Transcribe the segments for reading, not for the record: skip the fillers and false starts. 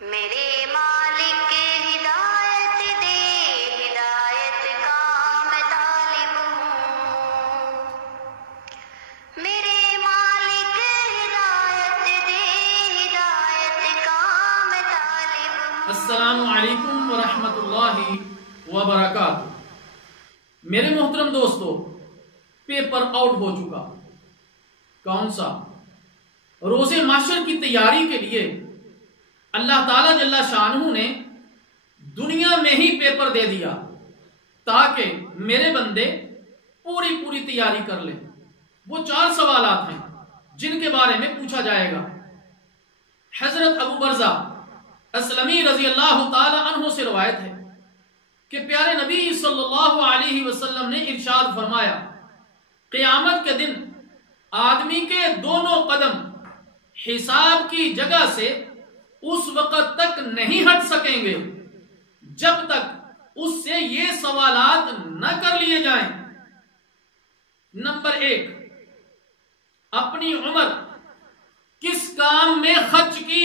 میرے مالک ہدایت دے، ہدایت کا میں طالب ہوں۔ میرے مالک ہدایت دے، ہدایت کا میں طالب ہوں۔ السلام علیکم ورحمۃ اللہ وبرکاتہ۔ میرے محترم دوستو، پیپر آؤٹ ہو چکا۔ کون سا؟ روز محشر کی تیاری کے لیے اللہ تعالیٰ جل شانہ نے دنیا میں ہی پیپر دے دیا تاکہ میرے بندے پوری تیاری کر لیں۔ وہ 4 سوالات ہیں جن کے بارے میں پوچھا جائے گا۔ حضرت ابو برزہ اسلمی رضی اللہ تعالی عنہ سے روایت ہے کہ پیارے نبی صلی اللہ علیہ وسلم نے ارشاد فرمایا، قیامت کے دن آدمی کے دونوں قدم حساب کی جگہ سے اس وقت تک نہیں ہٹ سکیں گے جب تک اس سے یہ سوالات نہ کر لیے جائیں۔ نمبر 1، اپنی عمر کس کام میں خرچ کی؟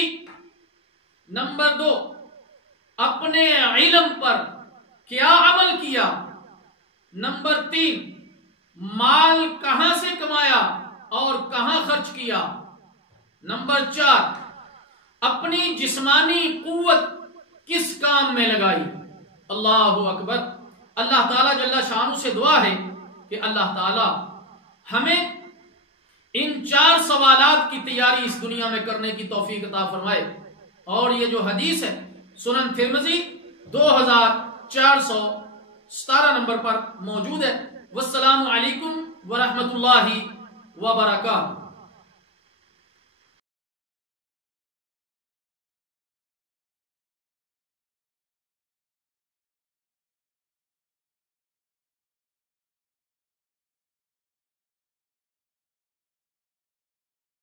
نمبر 2، اپنے علم پر کیا عمل کیا؟ نمبر 3، مال کہاں سے کمایا اور کہاں خرچ کیا؟ نمبر 4، اپنی جسمانی قوت کس کام میں لگائی؟ اللہ اکبر۔ اللہ تعالیٰ جل شانہ سے دعا ہے کہ اللہ تعالیٰ ہمیں ان 4 سوالات کی تیاری اس دنیا میں کرنے کی توفیق عطا فرمائے۔ اور یہ جو حدیث ہے سنن ترمذی 2417 نمبر پر موجود ہے۔ والسلام علیکم ورحمۃ اللہ وبرکاتہ۔